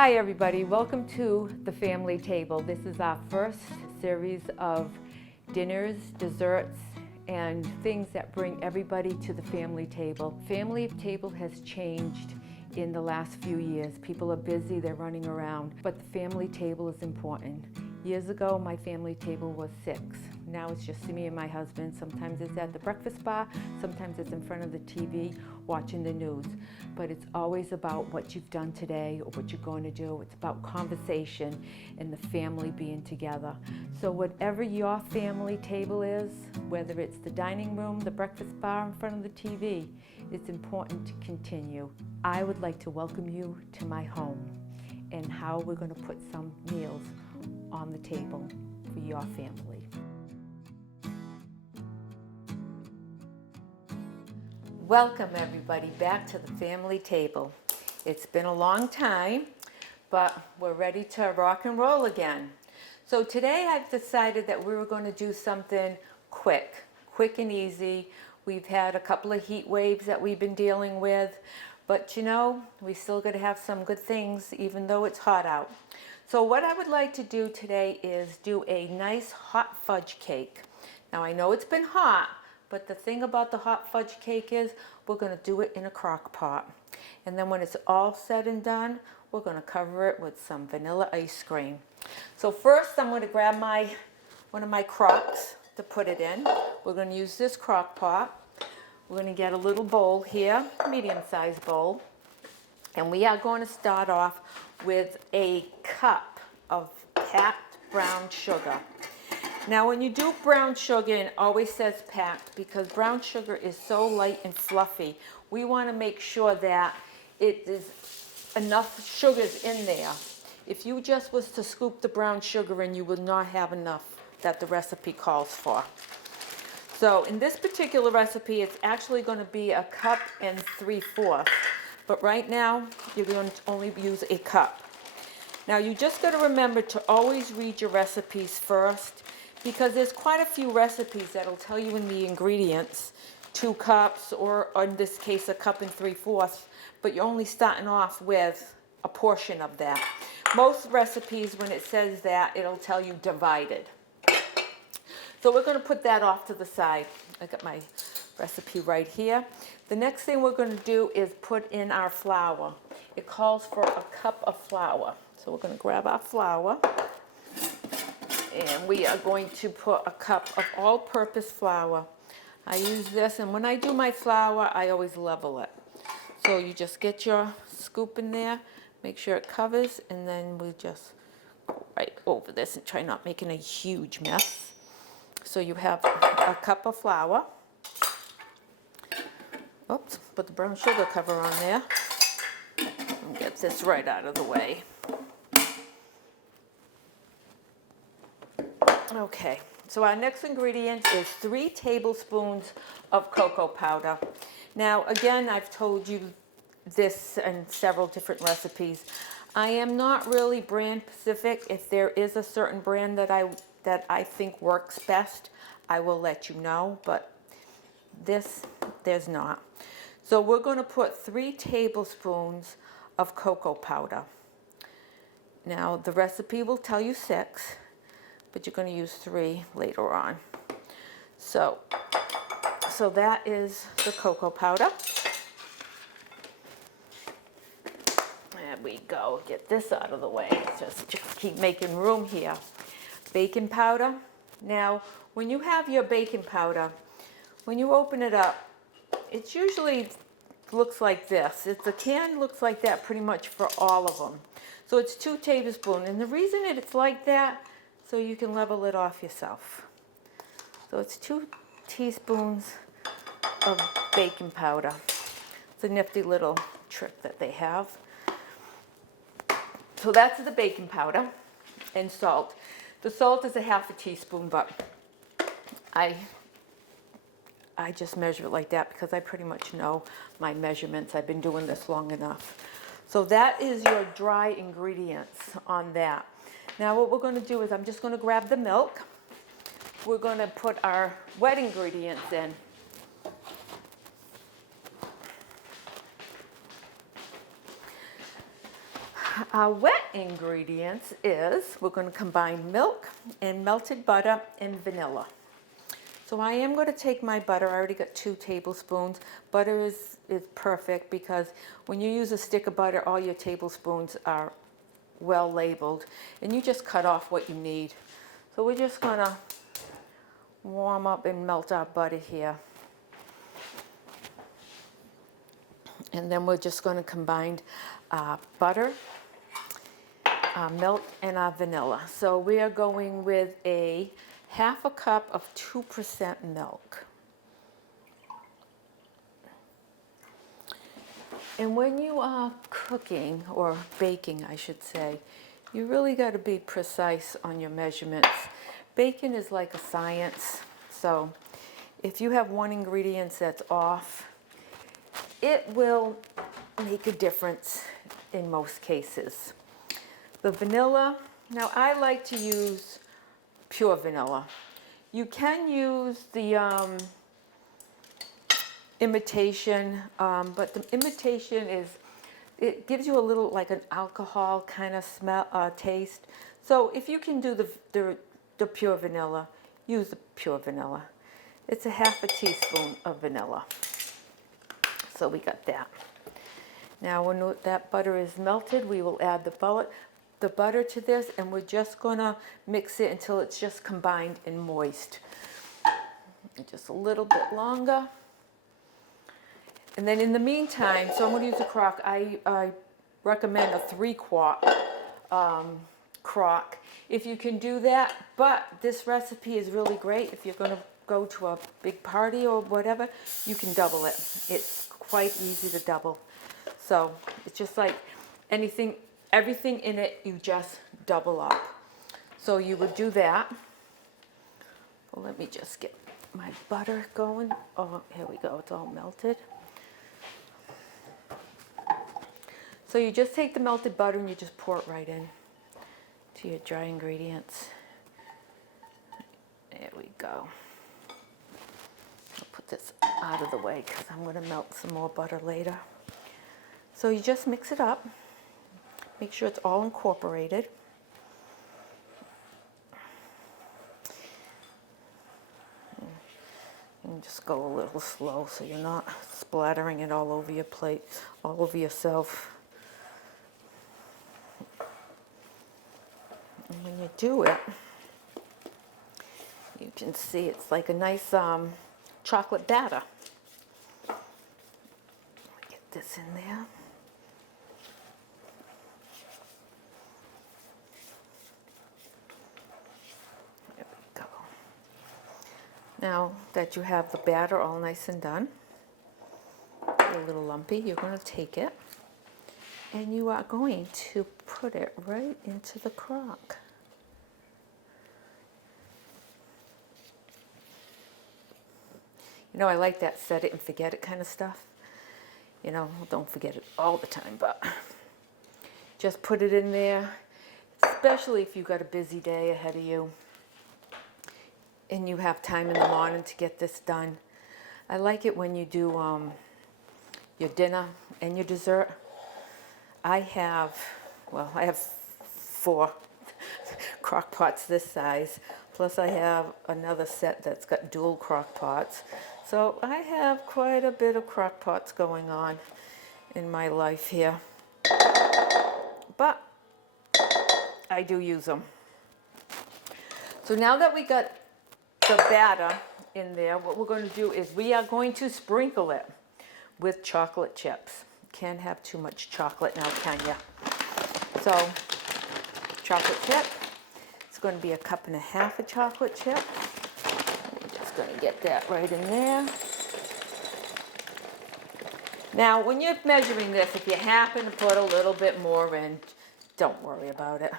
Hi everybody, welcome to the family table. This is our first series of dinners, desserts, and things that bring everybody to the family table. Family table has changed in the last few years. People are busy, they're running around, but the family table is important. Years ago, my family table was 6. Now it's just me and my husband. Sometimes it's at the breakfast bar, sometimes it's in front of the TV watching the news. But it's always about what you've done today or what you're going to do. It's about conversation and the family being together. So whatever your family table is, whether it's the dining room, the breakfast bar in front of the TV, it's important to continue. I would like to welcome you to my home and how we're going to put some meals on the table for your family. Welcome everybody back to the family table. It's been a long time, but we're ready to rock and roll again. So today I've decided that we were going to do something quick and easy. We've had a couple of heat waves that we've been dealing with, but you know, we still got to have some good things even though it's hot out. So what I would like to do today is do a nice hot fudge cake. Now I know it's been hot, but the thing about the hot fudge cake is we're going to do it in a crock pot. And then when it's all said and done, we're going to cover it with some vanilla ice cream. So first I'm going to grab one of my crocks to put it in. We're going to use this crock pot. We're going to get a little bowl here, medium-sized bowl. And we are going to start off with a cup of packed brown sugar. Now when you do brown sugar, it always says packed because brown sugar is so light and fluffy. We want to make sure that it is enough sugars in there. If you just was to scoop the brown sugar in, you would not have enough that the recipe calls for. So in this particular recipe, it's actually going to be a cup and 3/4. But right now, you're going to only use a cup. Now you just got to remember to always read your recipes first, because there's quite a few recipes that'll tell you in the ingredients 2 cups or in this case a cup and 3/4, but you're only starting off with a portion of that. Most recipes, when it says that, it'll tell you divided. So we're going to put that off to the side. I got my recipe right here. The next thing we're going to do is put in our flour. It calls for a cup of flour. So we're going to grab our flour. And we are going to put a cup of all-purpose flour. I use this, and when I do my flour, I always level it. So you just get your scoop in there, make sure it covers, and then we just go right over this and try not making a huge mess. So you have a cup of flour. Oops, put the brown sugar cover on there. And get this right out of the way. Okay, so our next ingredient is 3 tablespoons of cocoa powder. Now, again, I've told you this in several different recipes. I am not really brand specific. If there is a certain brand that I think works best, I will let you know, but there's not. So we're going to put 3 tablespoons of cocoa powder. Now, the recipe will tell you 6. But you're going to use 3 later on. So that is the cocoa powder. There we go. Get this out of the way. Just keep making room here. Baking powder. Now, when you have your baking powder, when you open it up, it usually looks like this. The can looks like that pretty much for all of them. So it's 2 tablespoons. And the reason it's like that, so you can level it off yourself. So it's 2 teaspoons of baking powder. It's a nifty little trick that they have. So that's the baking powder and salt. The salt is a 1/2 teaspoon, but I just measure it like that because I pretty much know my measurements. I've been doing this long enough. So that is your dry ingredients on that. Now what we're going to do is I'm just going to grab the milk. We're going to put our wet ingredients in. Our wet ingredients is we're going to combine milk and melted butter and vanilla. So I am going to take my butter. I already got 2 tablespoons. Butter is perfect because when you use a stick of butter, all your tablespoons are well labeled, and you just cut off what you need. So we're just going to warm up and melt our butter here. And then we're just going to combine butter, milk, and our vanilla. So we are going with a half a cup of 2% milk. And when you are cooking, or baking I should say, you really got to be precise on your measurements. Baking is like a science. So if you have one ingredient that's off, it will make a difference in most cases. The vanilla, now I like to use pure vanilla. You can use the imitation, but the imitation it gives you a little like an alcohol kind of smell, taste. So if you can do the pure vanilla, use the pure vanilla. It's a half a teaspoon of vanilla. So we got that. Now when that butter is melted, we will add the butter to this, and we're just gonna mix it until it's just combined and moist. Just a little bit longer. And then in the meantime, so I'm gonna use a crock. I recommend a 3-quart crock if you can do that, but this recipe is really great if you're gonna go to a big party or whatever, you can double it. It's quite easy to double. So it's just like everything in it, you just double up. So you would do that. Well, let me just get my butter going. Oh, here we go, it's all melted. So you just take the melted butter and you just pour it right in to your dry ingredients. There we go. I'll put this out of the way because I'm going to melt some more butter later. So you just mix it up. Make sure it's all incorporated. And just go a little slow so you're not splattering it all over your plate, all over yourself. And when you do it, you can see it's like a nice chocolate batter. Get this in there. There we go. Now that you have the batter all nice and done, a little lumpy, you're going to take it and you are going to put it right into the crock. You know, I like that set it and forget it kind of stuff. You know, don't forget it all the time, but just put it in there, especially if you've got a busy day ahead of you and you have time in the morning to get this done. I like it when you do your dinner and your dessert. I have 4 crock pots this size, plus I have another set that's got dual crock pots. So I have quite a bit of crock pots going on in my life here, but I do use them. So now that we got the batter in there, what we're going to do is we are going to sprinkle it with chocolate chips. Can't have too much chocolate now, can you? So chocolate chip, it's going to be 1.5 cups of chocolate chip. I'm just going to get that right in there. Now when you're measuring this, if you happen to put a little bit more in, don't worry about it.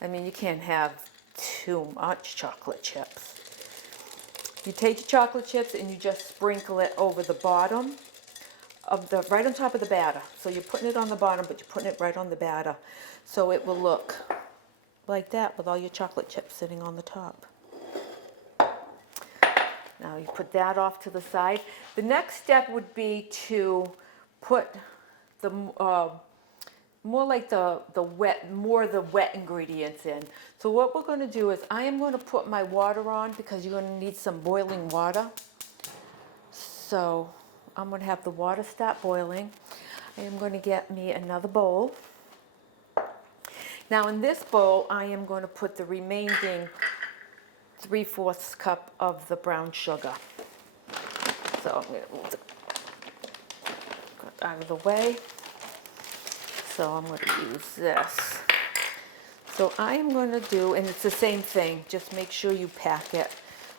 I mean, you can't have too much chocolate chips. You take your chocolate chips and you just sprinkle it over the bottom of right on top of the batter. So you're putting it on the bottom, but you're putting it right on the batter. So it will look like that with all your chocolate chips sitting on the top. Now you put that off to the side. The next step would be to put more like the wet, more the wet ingredients in. So what we're going to do is I am going to put my water on because you're going to need some boiling water. So I'm going to have the water start boiling. I am going to get me another bowl. Now in this bowl, I am going to put the remaining 3/4 cup of the brown sugar. So I'm going to move it out of the way. So I'm going to use this. So I am going to do, and it's the same thing, just make sure you pack it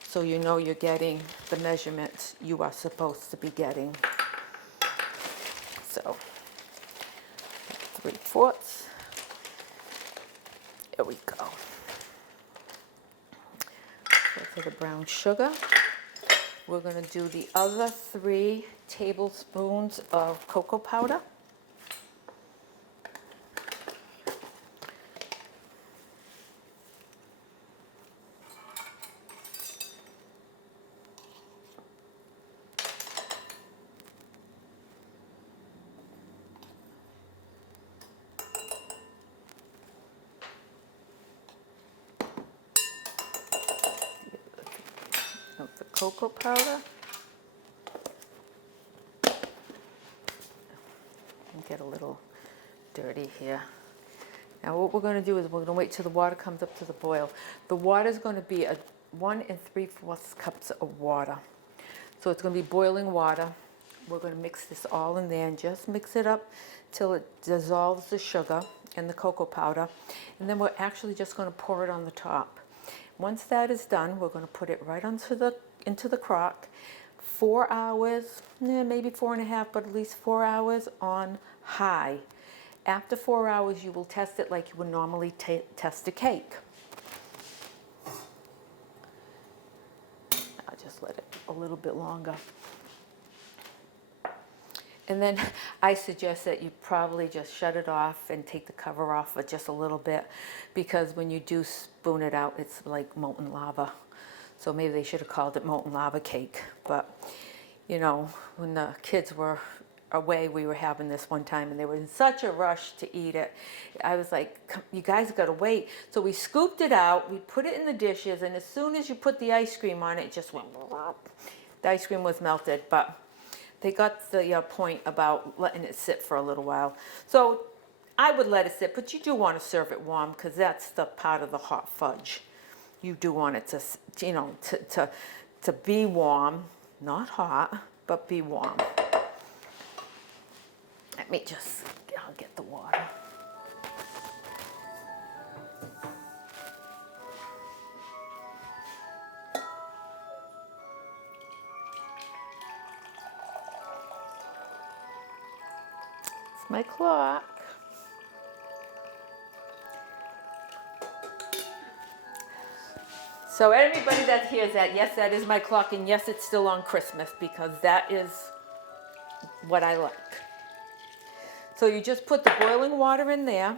so you know you're getting the measurements you are supposed to be getting. So 3/4. There we go. Go to the brown sugar. We're going to do the other 3 tablespoons of cocoa powder. Of the cocoa powder. Get a little dirty here. Now what we're going to do is we're going to wait till the water comes up to the boil. The water is going to be 1 3/4 cups of water. So it's going to be boiling water. We're going to mix this all in there and just mix it up till it dissolves the sugar and the cocoa powder. And then we're actually just going to pour it on the top. Once that is done, we're going to put it right into the crock. 4 hours, maybe 4.5, but at least 4 hours on high. After 4 hours, you will test it like you would normally test a cake. I'll just let it a little bit longer. And then I suggest that you probably just shut it off and take the cover off for just a little bit, because when you do spoon it out, it's like molten lava. So maybe they should have called it molten lava cake. But, you know, when the kids were away, we were having this one time and they were in such a rush to eat it. I was like, you guys got to wait. So we scooped it out, we put it in the dishes, and as soon as you put the ice cream on it, it just went, the ice cream was melted. But they got the point about letting it sit for a little while. So I would let it sit, but you do want to serve it warm because that's the part of the hot fudge. You do want it to, you know, to be warm, not hot, but be warm. Let me just, I'll get the water. It's my clock. So everybody that hears that, yes, that is my clock, and yes, it's still on Christmas, because that is what I like. So you just put the boiling water in there,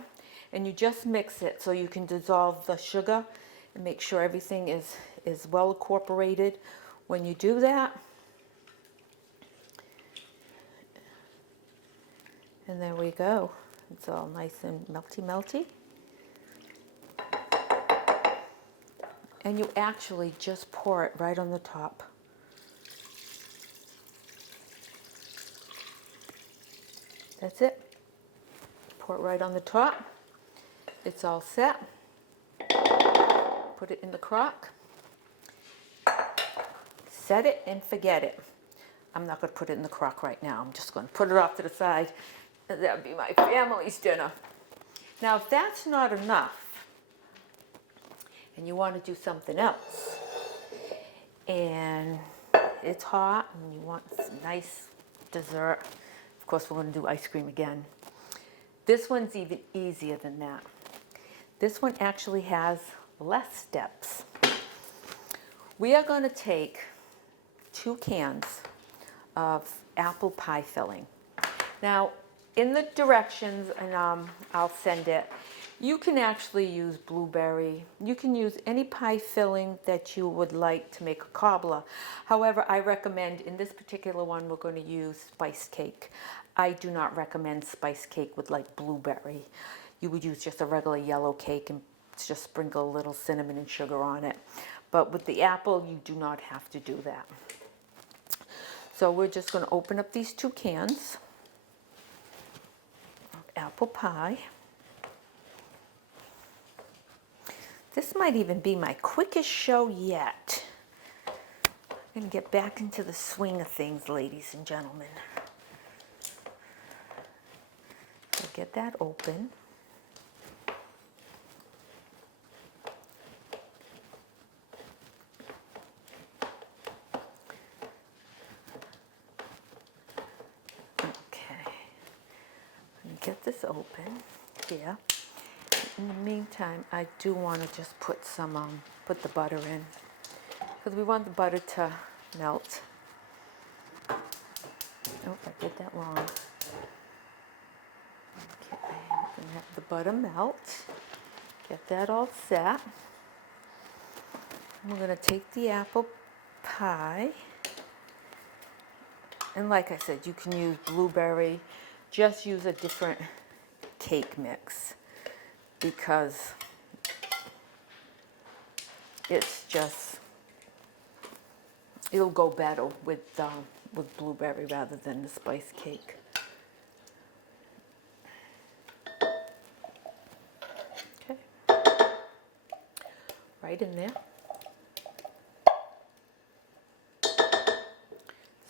and you just mix it so you can dissolve the sugar and make sure everything is well incorporated when you do that. And there we go. It's all nice and melty. And you actually just pour it right on the top. That's it. Pour it right on the top. It's all set. Put it in the crock. Set it and forget it. I'm not going to put it in the crock right now. I'm just going to put it off to the side. And that'll be my family's dinner. Now, if that's not enough, and you want to do something else, and it's hot, and you want some nice dessert, of course, we're going to do ice cream again. This one's even easier than that. This one actually has less steps. We are going to take 2 cans of apple pie filling. Now, in the directions, and I'll send it, you can actually use blueberry. You can use any pie filling that you would like to make a cobbler. However, I recommend in this particular one, we're going to use spice cake. I do not recommend spice cake with like blueberry. You would use just a regular yellow cake and just sprinkle a little cinnamon and sugar on it. But with the apple, you do not have to do that. So we're just going to open up these 2 cans of apple pie. This might even be my quickest show yet. I'm going to get back into the swing of things, ladies and gentlemen. So get that open. Okay. Get this open here. In the meantime, I do want to just put put the butter in, because we want the butter to melt. Oh, I did that wrong. Okay, I'm going to have the butter melt. Get that all set. We're going to take the apple pie. And like I said, you can use blueberry. Just use a different cake mix, because it'll go better with blueberry rather than the spice cake. Okay, right in there.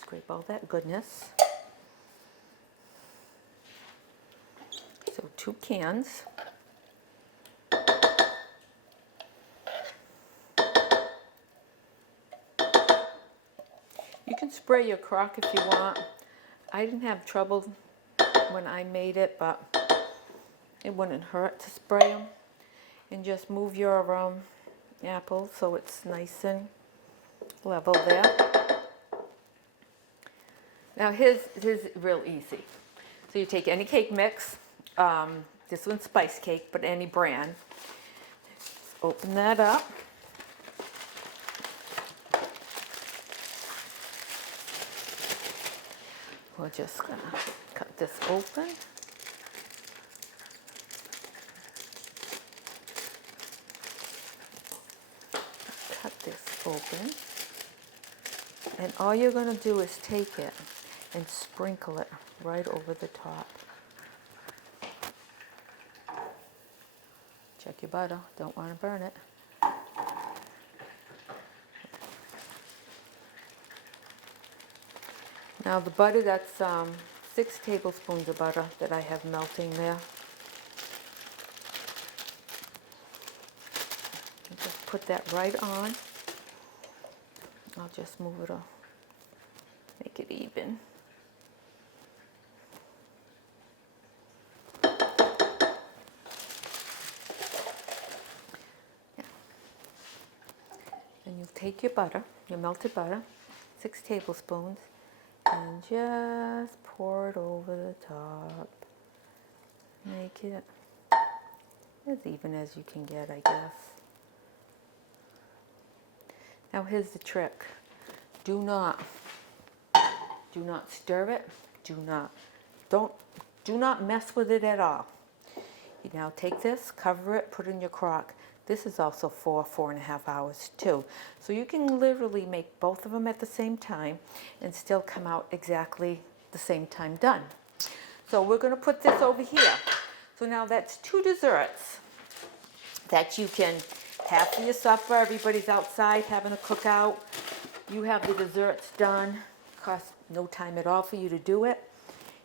Scrape all that goodness. So 2 cans. You can spray your crock if you want. I didn't have trouble when I made it, but it wouldn't hurt to spray them. And just move your apple so it's nice and level there. Now here's real easy. So you take any cake mix, this one's spice cake, but any brand. Open that up. We're just gonna cut this open. Cut this open. And all you're gonna do is take it and sprinkle it right over the top. Check your butter, don't want to burn it. Now the butter, that's 6 tablespoons of butter that I have melting there. And just put that right on. I'll just move it, make it even. And you'll take your butter, your melted butter, 6 tablespoons, and just pour it over the top. Make it as even as you can get, I guess. Now here's the trick. Do not stir it. Do not mess with it at all. You now take this, cover it, put it in your crock. This is also 4.5 hours too. So you can literally make both of them at the same time and still come out exactly the same time done. So we're going to put this over here. So now that's 2 desserts that you can have for your supper. Everybody's outside having a cookout. You have the desserts done. Costs no time at all for you to do it.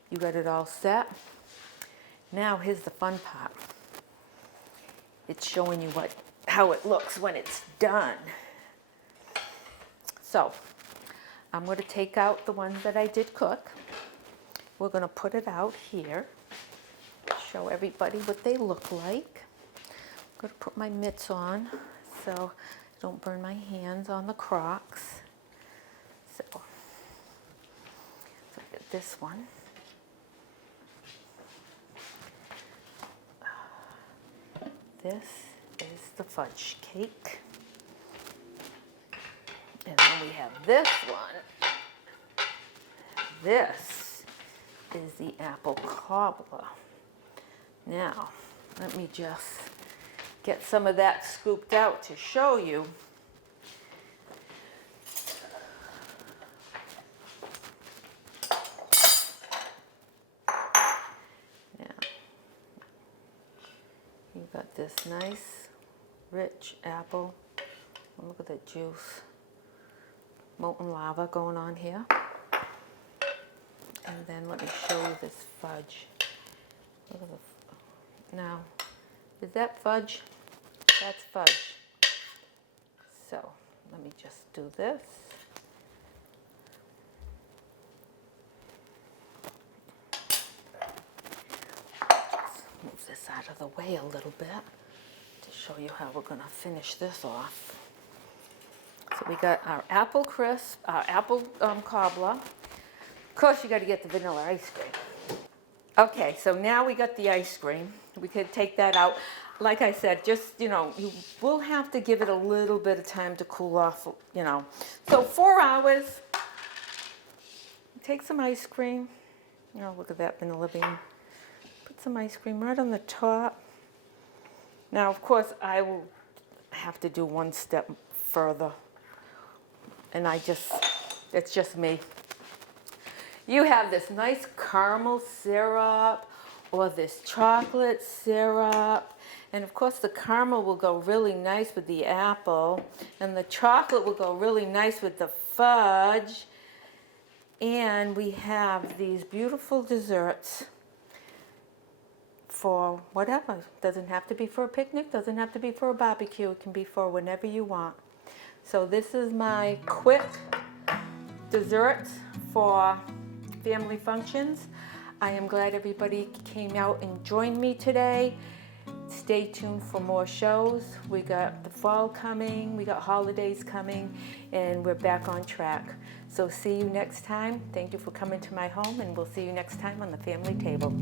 You got it all set. Now here's the fun part. It's showing you how it looks when it's done. So I'm going to take out the ones that I did cook. We're going to put it out here. Show everybody what they look like. I'm going to put my mitts on so I don't burn my hands on the crocks. So get this one. This is the fudge cake. And then we have this one. This is the apple cobbler. Now, let me just get some of that scooped out to show you. Now, you've got this nice, rich apple. Look at the juice. Molten lava going on here. And then let me show you this fudge. Look at the, now, is that fudge? That's fudge. So, let me just do this. Just move this out of the way a little bit to show you how we're going to finish this off. So we got our apple crisp, our apple cobbler. Of course, you got to get the vanilla ice cream. Okay, so now we got the ice cream. We could take that out. Like I said, just, you know, you will have to give it a little bit of time to cool off, you know. So 4 hours. Take some ice cream. You know, look at that vanilla bean. Put some ice cream right on the top. Now, of course, I will have to do one step further. And it's just me. You have this nice caramel syrup or this chocolate syrup. And of course the caramel will go really nice with the apple. And the chocolate will go really nice with the fudge. And we have these beautiful desserts for whatever. Doesn't have to be for a picnic, doesn't have to be for a barbecue. It can be for whenever you want. So this is my quick desserts for family functions. I am glad everybody came out and joined me today. Stay tuned for more shows. We got the fall coming, we got holidays coming, and we're back on track. So see you next time. Thank you for coming to my home, and we'll see you next time on the family table.